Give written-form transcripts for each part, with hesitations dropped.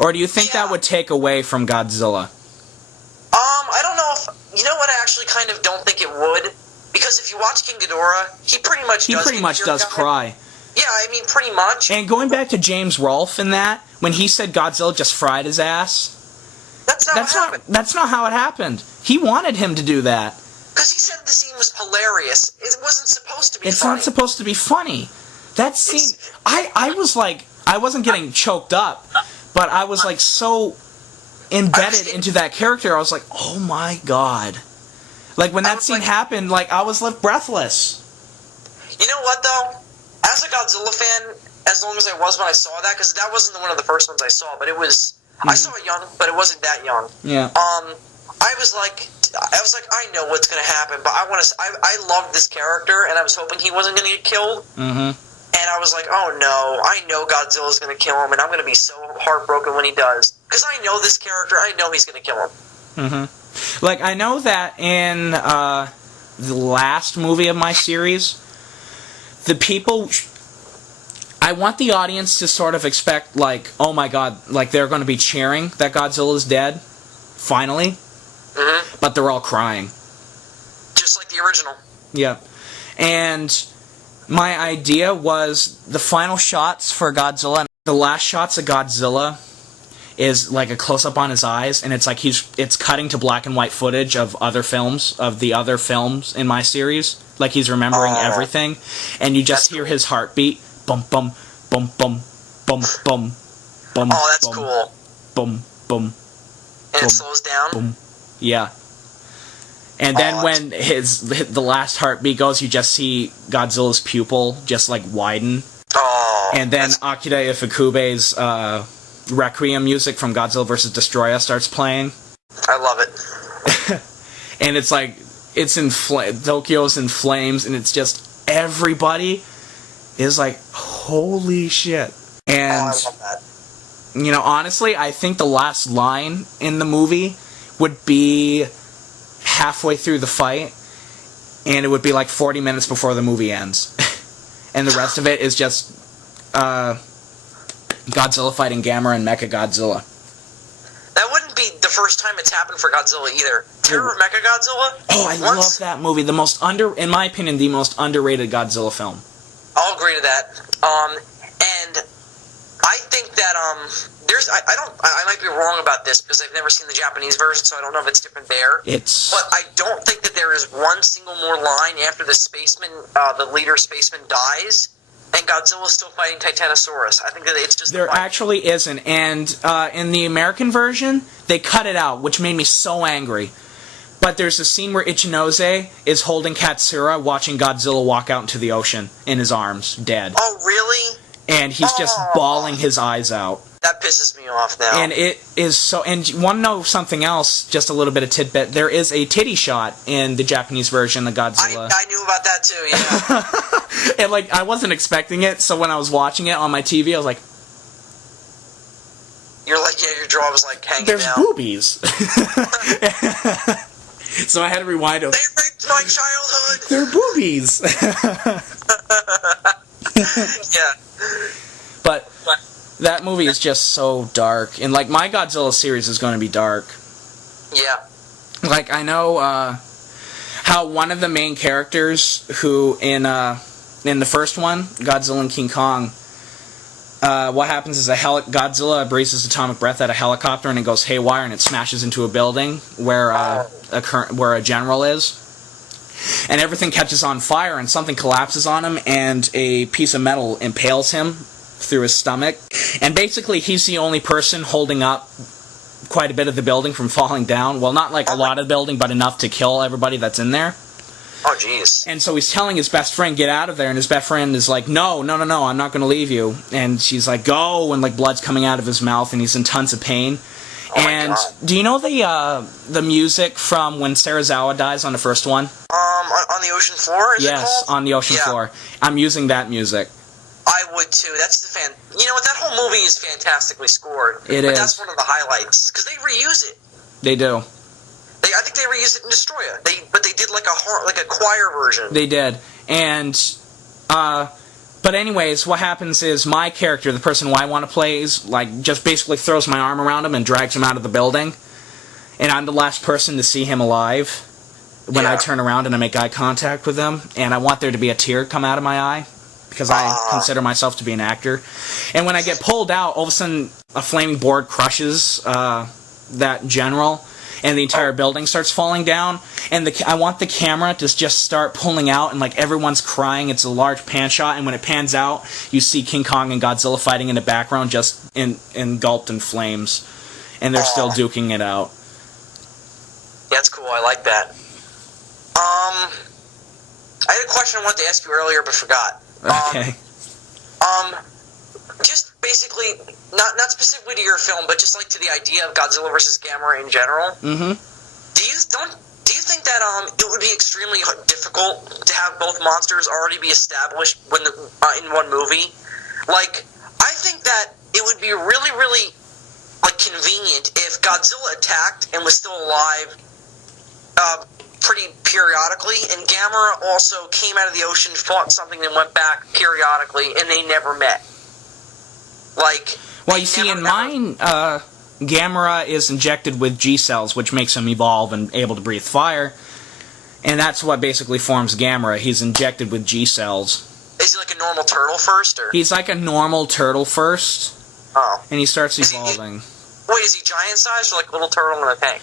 Or do you think that would take away from Godzilla? I don't know if... You know what, I actually kind of don't think it would. Because if you watch King Ghidorah, he pretty much does cry. Yeah, I mean, pretty much. And going back to James Rolfe in that, when he said Godzilla just fried his ass... That's not what happened. That's not how it happened. He wanted him to do that. Because he said the scene was hilarious. It wasn't supposed to be funny. It's not supposed to be funny. That scene... I was like... I wasn't getting choked up, but I was like so embedded into that character. I was like, oh my god. Like when that scene happened, like I was left breathless. You know what though? As a Godzilla fan, as long as I was when I saw that, because that wasn't one of the first ones I saw, but it was... I saw it young, but it wasn't that young. Yeah. I was like, I know what's going to happen, but I loved this character, and I was hoping he wasn't going to get killed. Mm-hmm. And I was like, oh no, I know Godzilla's going to kill him, and I'm going to be so heartbroken when he does. Because I know this character, I know he's going to kill him. Mm-hmm. Like, I know that in the last movie of my series, the people... I want the audience to sort of expect, like, oh my god, like they're going to be cheering that Godzilla's dead, finally. Mm-hmm. But they're all crying. Just like the original. Yeah. And my idea was the final shots for Godzilla, the last shots of Godzilla is like a close-up on his eyes, and it's like it's cutting to black and white footage of the other films in my series. Like he's remembering everything, and you just hear his heartbeat. Bum bum bum bum bum bum bum. Oh, that's cool. Bum bum. And it slows down. Boom. Yeah. And then when the last heartbeat goes, you just see Godzilla's pupil just like widen. Oh. And then Akira Ifukube's Requiem music from Godzilla vs. Destroyer starts playing. I love it. And it's like Tokyo's in flames, and it's just everybody is like, holy shit. And, I love that. You know, honestly, I think the last line in the movie would be halfway through the fight, and it would be like 40 minutes before the movie ends. And the rest of it is just Godzilla fighting Gamera and Mechagodzilla. That wouldn't be the first time it's happened for Godzilla either. Terror of Mechagodzilla? Oh, I love that movie. In my opinion, the most underrated Godzilla film. I'll agree to that. And I think that I might be wrong about this because I've never seen the Japanese version, so I don't know if it's different there. But I don't think that there is one single more line after the leader spaceman dies, and Godzilla's still fighting Titanosaurus. I think that it's just... There actually isn't, and in the American version, they cut it out, which made me so angry. But there's a scene where Ichinose is holding Katsura, watching Godzilla walk out into the ocean in his arms, dead. Oh, really? And he's just bawling his eyes out. That pisses me off now. And it is so... And you want to know something else? Just a little bit of tidbit. There is a titty shot in the Japanese version of Godzilla. I knew about that too, yeah. And, like, I wasn't expecting it, so when I was watching it on my TV, I was like... You're like, yeah, your jaw was, like, hanging There's down. boobies. So I had to rewind it. They raped my childhood! They're boobies! Yeah. But that movie is just so dark. And, like, My Godzilla Series is going to be dark. Yeah. Like, I know how one of the main characters who, in the first one, Godzilla and King Kong, what happens is Godzilla breathes atomic breath at a helicopter, and it goes haywire, and it smashes into a building where a general is. And everything catches on fire, and something collapses on him, and a piece of metal impales him through his stomach. And basically, he's the only person holding up quite a bit of the building from falling down. Well, not like a lot of the building, but enough to kill everybody that's in there. Oh, jeez. And so he's telling his best friend, get out of there, and his best friend is like, no, I'm not going to leave you. And she's like, go, and like blood's coming out of his mouth, and he's in tons of pain. Oh, and do you know the music from when Serizawa dies on the first one? On the ocean floor, is it called? Yes, on the ocean floor. I'm using that music. I would too. That's the fan. You know what? That whole movie is fantastically scored. It is. That's one of the highlights because they reuse it. They do. I think they reused it in Destroyer. But they did like a choir version. They did, and But anyways, what happens is my character, the person who I want to play, is like just basically throws my arm around him and drags him out of the building, and I'm the last person to see him alive when I turn around and I make eye contact with him, and I want there to be a tear come out of my eye because I consider myself to be an actor. And when I get pulled out, all of a sudden a flaming board crushes that general, and the entire building starts falling down, and I want the camera to just start pulling out, and like everyone's crying. It's a large pan shot, and when it pans out, you see King Kong and Godzilla fighting in the background, just engulfed in flames, and they're still duking it out. Yeah, that's cool. I like that. I had a question I wanted to ask you earlier, but forgot. Okay. Just basically, not specifically to your film, but just like to the idea of Godzilla versus Gamera in general. Mm-hmm. Do you think that it would be extremely difficult to have both monsters already be established in one movie? Like, I think that it would be really, really like convenient if Godzilla attacked and was still alive pretty periodically, and Gamera also came out of the ocean, fought something, and went back periodically, and they never met. Like, well, you see, in mine, Gamera is injected with G cells, which makes him evolve and able to breathe fire, and that's what basically forms Gamera. He's injected with G cells. Is he like a normal turtle first, or? He's like a normal turtle first. Oh. And he starts evolving. Wait, is he giant sized or like a little turtle in a tank?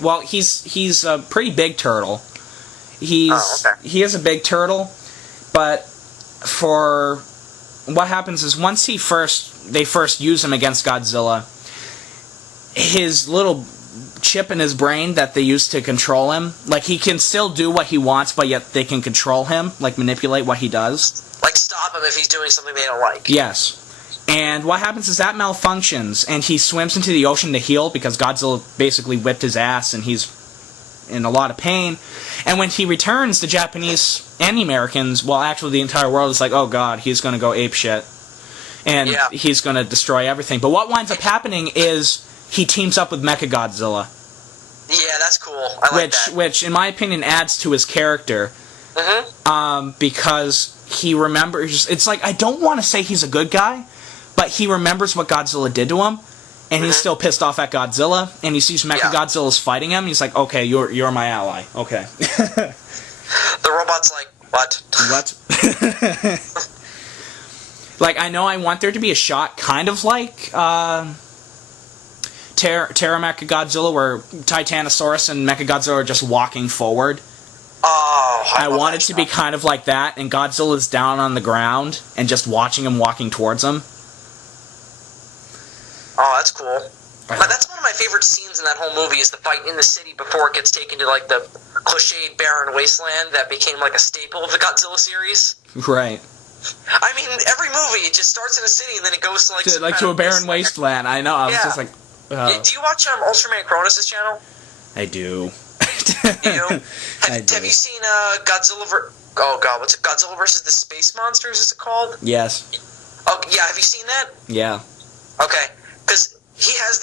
Well, he's a pretty big turtle. He is a big turtle, but for what happens is once they first use him against Godzilla, his little chip in his brain that they use to control him, like he can still do what he wants, but yet they can control him, like manipulate what he does. Like stop him if he's doing something they don't like. Yes. And what happens is that malfunctions, and he swims into the ocean to heal because Godzilla basically whipped his ass, and he's in a lot of pain. And when he returns, the Japanese and the Americans, well, actually the entire world is like, oh god, he's going to go apeshit. And he's going to destroy everything. But what winds up happening is he teams up with Mechagodzilla. Yeah, that's cool. I like that. Which, in my opinion, adds to his character. Because he remembers... It's like, I don't want to say he's a good guy, but he remembers what Godzilla did to him, and he's still pissed off at Godzilla, and he sees Mechagodzilla's fighting him, and he's like, okay, you're my ally. Okay. The robot's like, what? What? Like, I know I want there to be a shot kind of like Terra Mechagodzilla, where Titanosaurus and Mechagodzilla are just walking forward. Oh, I want it to be kind of like that, and Godzilla's down on the ground and just watching him walking towards him. Oh, that's cool. But that's one of my favorite scenes in that whole movie is the fight in the city before it gets taken to like the cliched barren wasteland that became like a staple of the Godzilla series. Right. I mean, every movie it just starts in a city and then it goes to like to a barren wasteland. I know. I was just like. Do you watch Ultraman Cronus' channel? I do. You know? Have you seen Godzilla? Oh god, what's it? Godzilla versus the Space Monsters? Is it called? Yes. Oh yeah, have you seen that? Yeah. Okay, because he has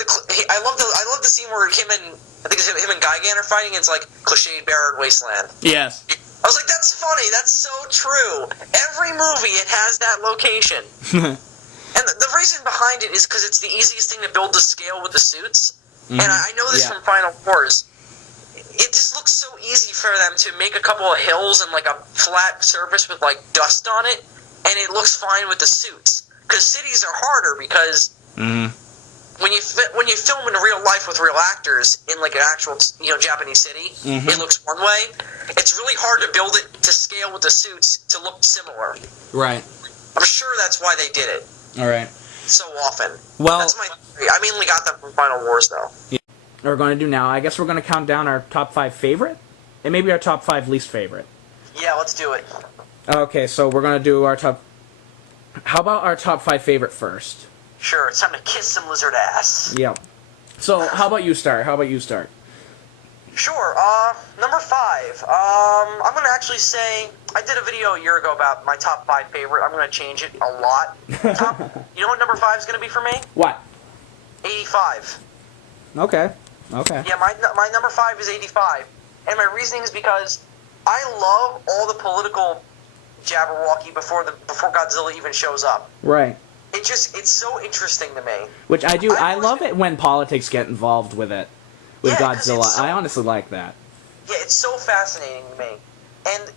I love the scene where him and Gigan are fighting. And it's like cliched barren wasteland. Yes. I was like, that's funny. That's so true. Every movie it has that location. And the reason behind it is because it's the easiest thing to build to scale with the suits. And I know this from Final Wars. It just looks so easy for them to make a couple of hills and like a flat surface with like dust on it, and it looks fine with the suits. Because cities are harder because when you film in real life with real actors in like an actual Japanese city, it looks one way. It's really hard to build it to scale with the suits to look similar. Right. I'm sure that's why they did it. All right. So often. Well, that's my theory. I mainly got that from Final Wars, though. Yeah. What we're going to do now, I guess we're going to count down our top 5 favorite, and maybe our top 5 least favorite. Yeah, let's do it. Okay, so we're going to do our top... How about our top 5 favorite first? Sure, it's time to kiss some lizard ass. Yeah. So, how about you start? Sure, number 5. I'm going to actually say... I did a video a year ago about my top 5 favorite. I'm going to change it a lot. You know what number 5 is going to be for me? What? 85. Okay. Yeah, my number 5 is 85. And my reasoning is because I love all the political Jabberwocky before Godzilla even shows up. Right. It's so interesting to me. Which I do. I love it when politics get involved with it. With Godzilla. I honestly like that. Yeah, it's so fascinating to me. And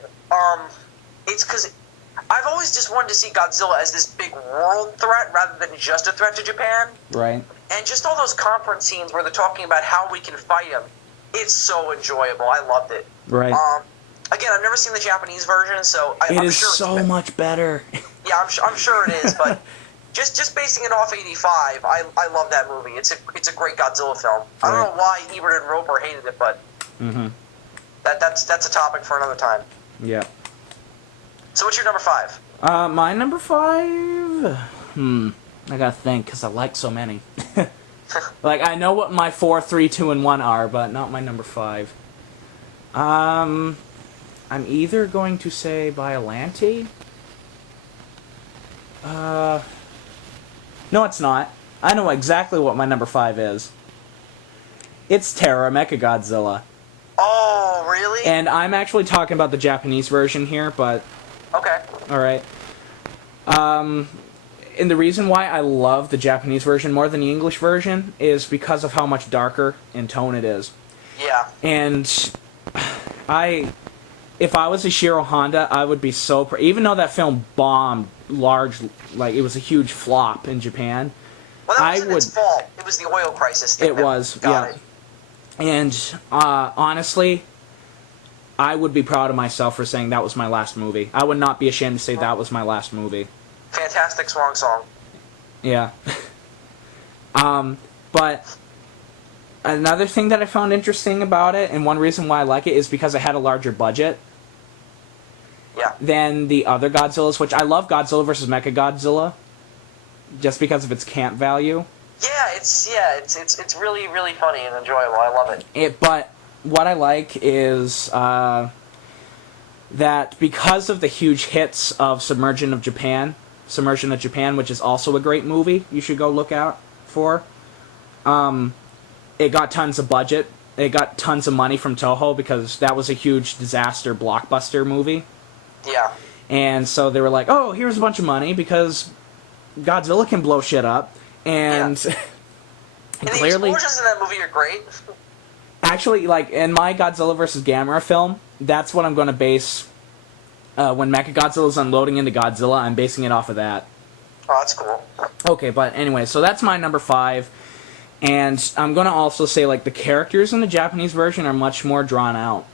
it's because I've always just wanted to see Godzilla as this big world threat rather than just a threat to Japan. Right. And just all those conference scenes where they're talking about how we can fight him. It's so enjoyable. I loved it. Right. Again, I've never seen the Japanese version, so I'm is sure so much better. Yeah, I'm sure it is, but just basing it off 85, I love that movie. It's a great Godzilla film. I don't know why Ebert and Roper hated it, but that's a topic for another time. Yeah. So what's your number 5? My number 5? I gotta think, because I like so many. Like, I know what my 4, 3, 2, and 1 are, but not my number 5. I'm either going to say Biollante. No, it's not. I know exactly what my number 5 is. It's Terra Mechagodzilla. Oh, really? And I'm actually talking about the Japanese version here, but... Okay. Alright. And the reason why I love the Japanese version more than the English version is because of how much darker in tone it is. Yeah. And if I was Ishiro Honda, I would be so... even though that film bombed large, like it was a huge flop in Japan. Well, that wasn't its fault. It was the oil crisis thing. It was, yeah. It. And honestly, I would be proud of myself for saying that was my last movie. I would not be ashamed to say that was my last movie. Fantastic swan song. Yeah. But another thing that I found interesting about it, and one reason why I like it, is because it had a larger budget. Yeah. Than the other Godzillas, which I love Godzilla vs. Mechagodzilla, just because of its camp value. Yeah, it's really, really funny and enjoyable. I love it. But what I like is that because of the huge hits of Submersion of Japan, which is also a great movie you should go look out for, it got tons of budget. It got tons of money from Toho because that was a huge disaster blockbuster movie. Yeah. And so they were like, oh, here's a bunch of money because Godzilla can blow shit up. And, and clearly... the explosions in that movie are great. Actually, like, in my Godzilla vs. Gamera film, that's what I'm going to base... when Mechagodzilla's unloading into Godzilla, I'm basing it off of that. Oh, that's cool. Okay, but anyway, so that's my number 5. And I'm going to also say, like, the characters in the Japanese version are much more drawn out.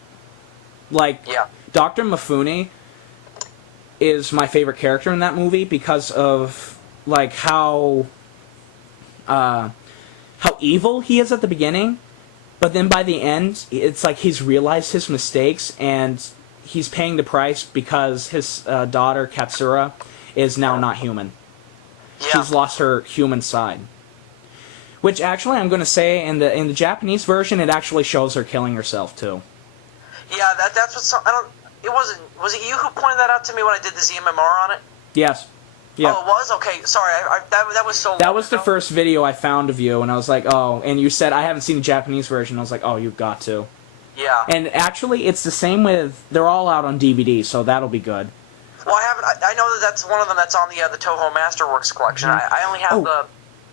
Like, Dr. Mifune is my favorite character in that movie because of, like, how evil he is at the beginning, but then by the end, it's like he's realized his mistakes, and he's paying the price because his daughter, Katsura, is now not human. Yeah. She's lost her human side. Which, actually, I'm going to say, in the Japanese version, it actually shows her killing herself, too. Yeah, that's what I don't... It wasn't... Was it you who pointed that out to me when I did the ZMMR on it? Yes. Yeah. Oh, it was? Okay, sorry. That was so long That was ago. the first video I found of you, and I was like, oh... And you said, I haven't seen the Japanese version. I was like, oh, you've got to. Yeah. And actually, it's the same with... They're all out on DVD, so that'll be good. Well, I know that's one of them that's on the Toho Masterworks collection. I only have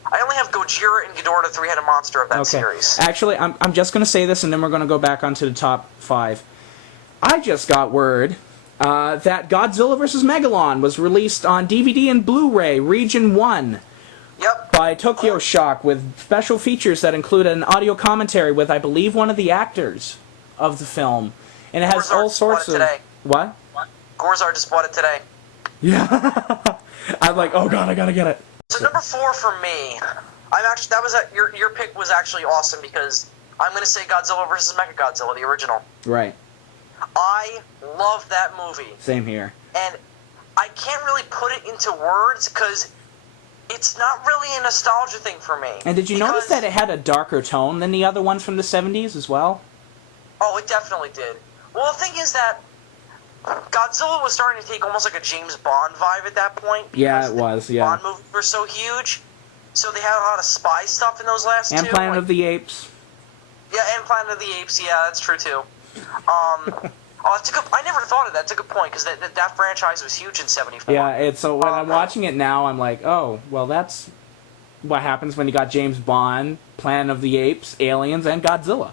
I only have Gojira and Ghidorah, the three-headed monster of that series. Actually, I'm just going to say this, and then we're going to go back onto the top 5. I just got word that Godzilla vs. Megalon was released on DVD and Blu-ray, Region 1. Yep. By Tokyo Shock, with special features that include an audio commentary with, I believe, one of the actors of the film. And it has all sorts of... Today. What? Gorzar just bought it today. Yeah. I'm like, oh god, I gotta get it. So number 4 for me, your pick was actually awesome because I'm going to say Godzilla vs. Mechagodzilla, the original. Right. I love that movie. Same here. And I can't really put it into words because it's not really a nostalgia thing for me. And did you notice that it had a darker tone than the other ones from the 70s as well? Oh, it definitely did. Well, the thing is that Godzilla was starting to take almost like a James Bond vibe at that point. Yeah, it was, yeah. Bond movies were so huge. So they had a lot of spy stuff in those last two. And Planet of the Apes. Yeah, and Planet of the Apes, yeah, that's true too. Oh, it's a good. I never thought of that. It's a good point because that franchise was huge in '74. Yeah, so when I'm watching it now, I'm like, oh, well, that's what happens when you got James Bond, Planet of the Apes, Aliens, and Godzilla.